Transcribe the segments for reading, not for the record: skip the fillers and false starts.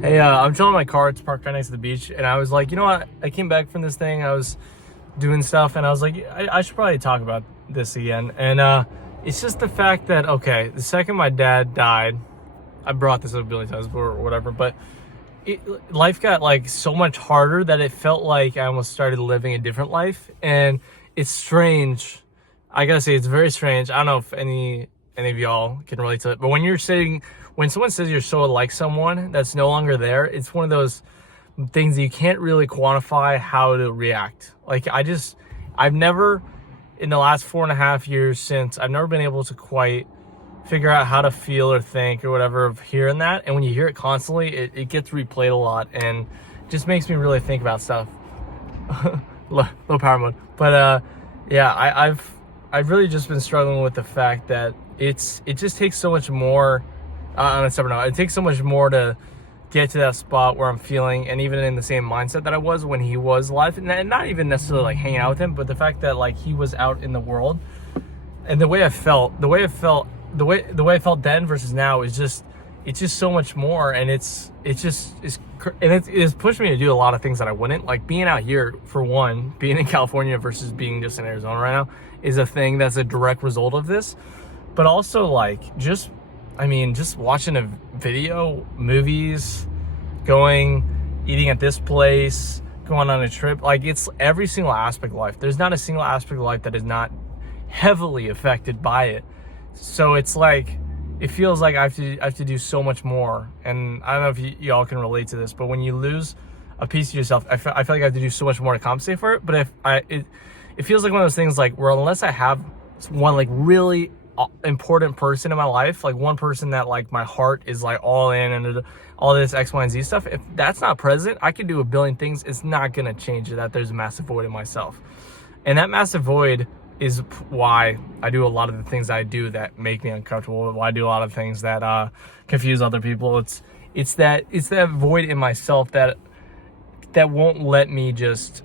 Hey, I'm chilling in my car. It's parked right next to the beach, and I was like, you know what? I came back from this thing. I was doing stuff, and I was like, I should probably talk about this again. And it's just the fact that, okay, the second my dad died, I brought this up a billion times or whatever, but life got like so much harder that it felt like I almost started living a different life. And it's strange. I gotta say, it's very strange. I don't know if any of y'all can relate to it, but when someone says you're so like someone that's no longer there, it's one of those things that you can't really quantify how to react. Like I've never, in the last 4.5 years since, I've never been able to quite figure out how to feel or think or whatever of hearing that. And when you hear it constantly, it gets replayed a lot and just makes me really think about stuff. Low power mode. But yeah, I've really just been struggling with the fact that it just takes so much more. On a separate note, it takes so much more to get to that spot where I'm feeling, and even in the same mindset that I was when he was alive, and not even necessarily like hanging out with him, but the fact that like he was out in the world, and the way I felt then versus now is just, it's just so much more, and it's pushed me to do a lot of things that I wouldn't. Like being out here, for one, being in California versus being just in Arizona right now is a thing that's a direct result of this. But also like just watching a video, movies, eating at this place, going on a trip, like it's every single aspect of life. There's not a single aspect of life that is not heavily affected by it. So it's like, it feels like I have to do so much more. And I don't know if y'all can relate to this, but when you lose a piece of yourself, I feel like I have to do so much more to compensate for it. But it feels like one of those things like where unless I have one like really important person in my life, like one person that like my heart is like all in and all this X, Y, and Z stuff, if that's not present, I can do a billion things. It's not gonna change that there's a massive void in myself. And that massive void is why I do a lot of the things I do that make me uncomfortable, why I do a lot of things that confuse other people. It's that void in myself that won't let me just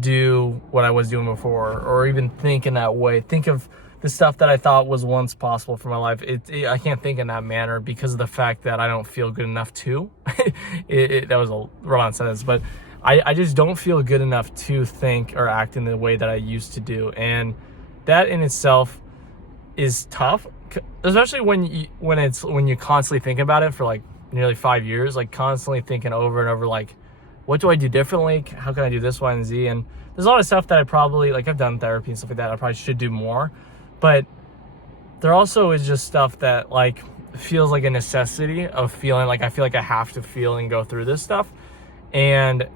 do what I was doing before, or even think in that way, think of the stuff that I thought was once possible for my life. I can't think in that manner because of the fact that I don't feel good enough to. That was a run-on sentence, but I just don't feel good enough to think or act in the way that I used to do. And that in itself is tough, especially when you constantly think about it for like nearly 5 years, like constantly thinking over and over, like, what do I do differently? How can I do this, Y, and Z? And there's a lot of stuff that I probably, like, I've done therapy and stuff like that, I probably should do more. But there also is just stuff that like feels like a necessity of feeling like I feel like I have to feel and go through this stuff. And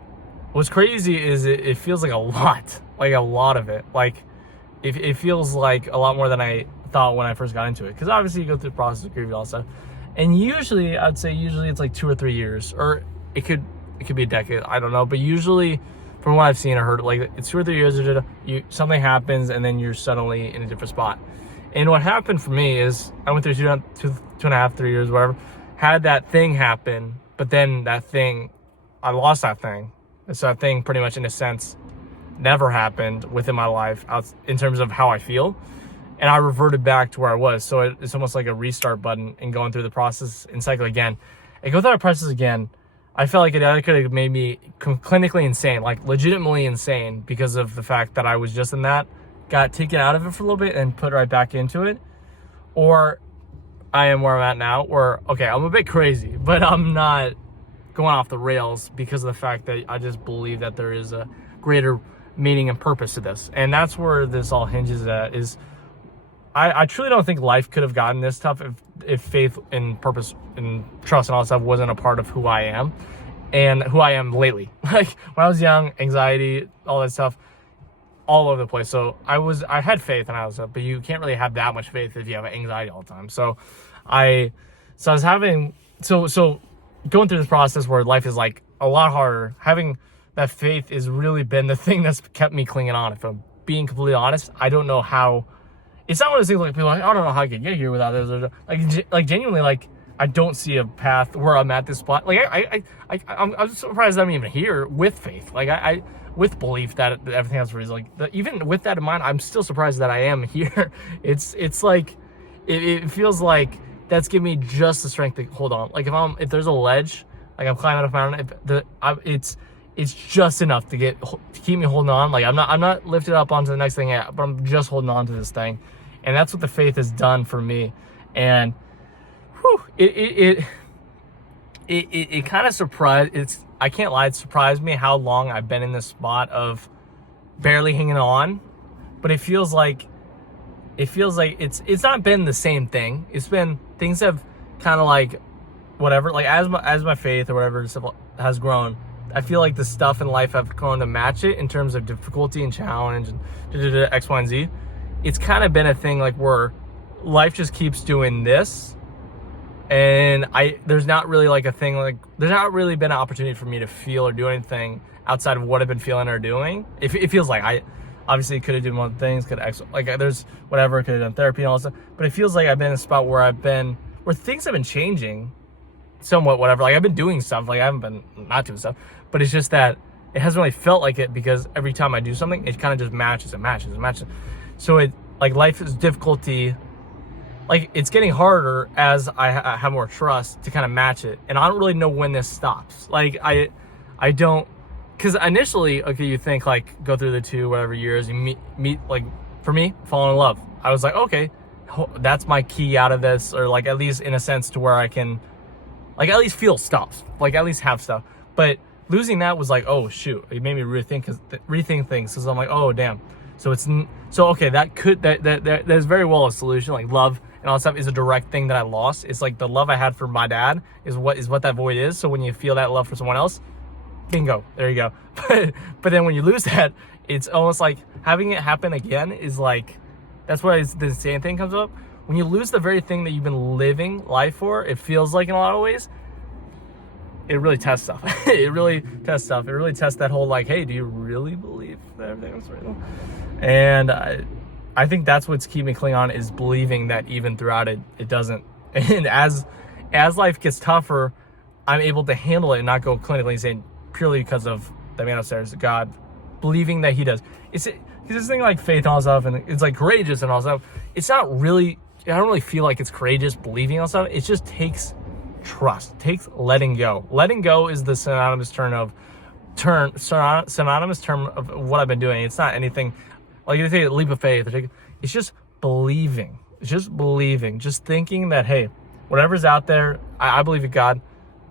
what's crazy is it feels like a lot of it. Like it feels like a lot more than I thought when I first got into it. Because obviously you go through the process of grief and all that stuff. And usually it's like 2 or 3 years, or it could be a decade. I don't know. But usually, from what I've seen or heard, like it's 2 or 3 years, something happens and then you're suddenly in a different spot. And what happened for me is I went through 2.5, 3 years, whatever, had that thing happen, but then I lost that thing. And so that thing pretty much in a sense never happened within my life in terms of how I feel. And I reverted back to where I was. So it's almost like a restart button and going through the process and cycle again. And go through that process again, I felt like it could have made me clinically insane, like legitimately insane, because of the fact that I was just in that, got taken out of it for a little bit and put right back into it. Or I am where I'm at now, where, okay, I'm a bit crazy, but I'm not going off the rails because of the fact that I just believe that there is a greater meaning and purpose to this. And that's where this all hinges at, is I truly don't think life could have gotten this tough if faith and purpose and trust and all that stuff wasn't a part of who I am and who I am lately. Like when I was young, anxiety, all that stuff, all over the place. So I had faith and all that stuff, but you can't really have that much faith if you have anxiety all the time. So I was having, so going through this process where life is like a lot harder, having that faith has really been the thing that's kept me clinging on. If I'm being completely honest, I don't know how. It's not one of those things like people are like, I don't know how I could get here without this. Like genuinely, like I don't see a path where I'm at this spot. Like I'm surprised I'm even here with faith. Like I with belief that everything else is like even with that in mind, I'm still surprised that I am here. It's like it feels like that's giving me just the strength to hold on. Like if there's a ledge like I'm climbing up a mountain. It's just enough to keep me holding on. Like I'm not lifted up onto the next thing yet, but I'm just holding on to this thing, and that's what the faith has done for me. And whew, it kind of surprised. I can't lie, it surprised me how long I've been in this spot of barely hanging on, but it feels like it's not been the same thing. It's been, things have kind of like whatever, like as my faith or whatever has grown, I feel like the stuff in life have grown to match it in terms of difficulty and challenge and X, Y, and Z. It's kind of been a thing like where life just keeps doing this, and there's not really like a thing, like there's not really been an opportunity for me to feel or do anything outside of what I've been feeling or doing. It feels like I obviously could have done more things, like there's whatever, could have done therapy and all that stuff, but it feels like I've been in a spot where things have been changing somewhat, whatever. Like I've been doing stuff, like I haven't been not doing stuff, but it's just that it hasn't really felt like it, because every time I do something, it kind of just matches. So it, like life is difficulty, like it's getting harder as I have more trust to kind of match it, and I don't really know when this stops. Like I don't, because initially, okay, you think like go through the 2 whatever years, you meet like, for me, fall in love. I was like, okay, that's my key out of this, or like at least in a sense to where I can like at least feel stuff, like at least have stuff. But losing that was like, oh shoot, it made me rethink things, because I'm like, oh damn. So okay, that is very well a solution. Like love and all that stuff is a direct thing that I lost. It's like the love I had for my dad is what that void is. So when you feel that love for someone else, bingo, there you go. But then when you lose that, it's almost like having it happen again is like, that's why the same thing comes up. When you lose the very thing that you've been living life for, it feels like in a lot of ways, it really tests stuff. It really tests that whole like, hey, do you really believe that everything was real? And I think that's what's keeping me clinging on, is believing that even throughout it doesn't. And as life gets tougher, I'm able to handle it and not go clinically insane purely because of the man upstairs, God, believing that he does. It's this thing like faith and all stuff, and it's like courageous and all stuff. It's not really, I don't really feel like it's courageous believing all stuff. It just takes trust, takes letting go. Letting go is the synonymous term of what I've been doing. It's not anything like you take a leap of faith. It's just believing. It's just believing. Just thinking that, hey, whatever's out there, I believe in God.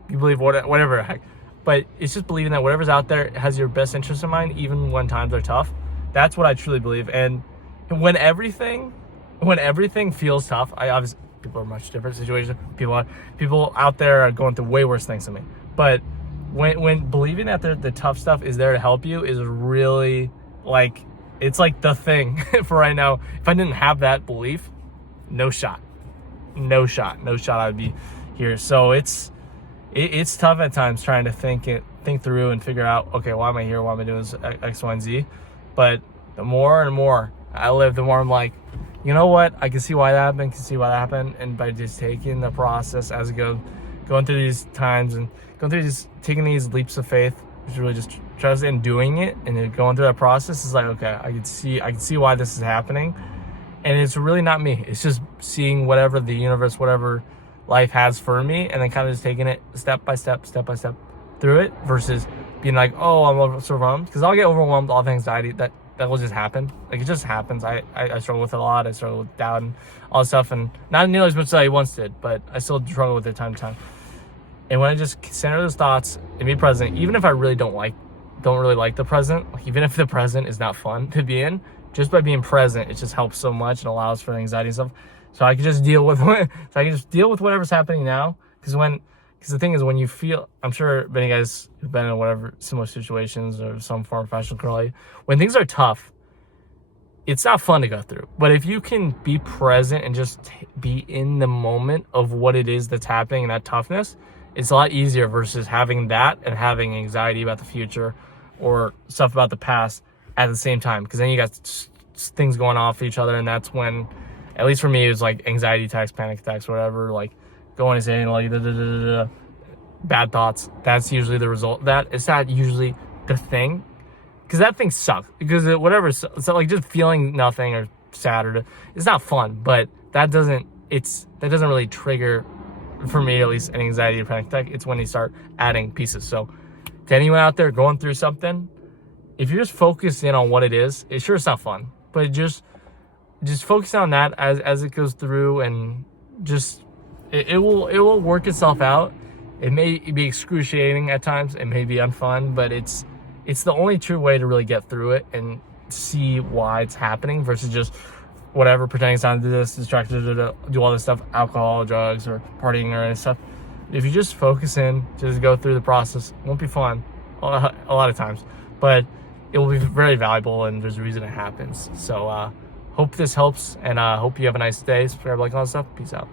You believe whatever the heck. But it's just believing that whatever's out there has your best interest in mind, even when times are tough. That's what I truly believe. And when everything feels tough, obviously people are in much different situations. People out there are going through way worse things than me. But when believing that the tough stuff is there to help you is really like, it's like the thing for right now. If I didn't have that belief, no shot I would be here. So it's tough at times trying to think through and figure out, okay, why am I here? Why am I doing this X, Y, and Z? But the more and more I live, the more I'm like, you know what? I can see why that happened. And by just taking the process as it goes, going through these times and taking these leaps of faith, which really just trust in doing it, and then going through that process is like, okay, I can see why this is happening. And it's really not me. It's just seeing whatever the universe, whatever life has for me, and then kind of just taking it step by step through it, versus being like, oh, I'm overwhelmed. Because I'll get overwhelmed, all the anxiety, that will just happen. Like, it just happens. I struggle with it a lot. I struggle with doubt and all this stuff, and not nearly as much as I once did, but I still struggle with it time to time. And when I just center those thoughts and be present, even if I really don't really like the present, like even if the present is not fun to be in, just by being present, it just helps so much and allows for the anxiety and stuff. So I can just deal with whatever's happening now. Because the thing is, when you feel, I'm sure many guys who've been in whatever similar situations or some form of professional career, when things are tough, it's not fun to go through. But if you can be present and just be in the moment of what it is that's happening and that toughness, it's a lot easier versus having that and having anxiety about the future or stuff about the past at the same time. Because then you got things going off each other, and that's when, at least for me, it was like anxiety attacks, panic attacks, whatever, like going and saying like bad thoughts. That's usually the result of that. It's not usually the thing, because that thing sucks. Because it's not like just feeling nothing or sad, it's not fun. But that doesn't really trigger for me at least, an anxiety or panic attack, it's when you start adding pieces. So to anyone out there going through something, if you're just focused in on what it is, it's not fun, but just focus on that as it goes through, and just it will work itself out. It may be excruciating at times, it may be unfun, but it's the only true way to really get through it and see why it's happening, versus just whatever, pretending it's not to do this, distracted to do all this stuff, alcohol, drugs, or partying or any stuff. If you just focus in, just go through the process, it won't be fun a lot of times, but it will be very valuable, and there's a reason it happens. So hope this helps, and hope you have a nice day. Subscribe, like, all that stuff. Peace out.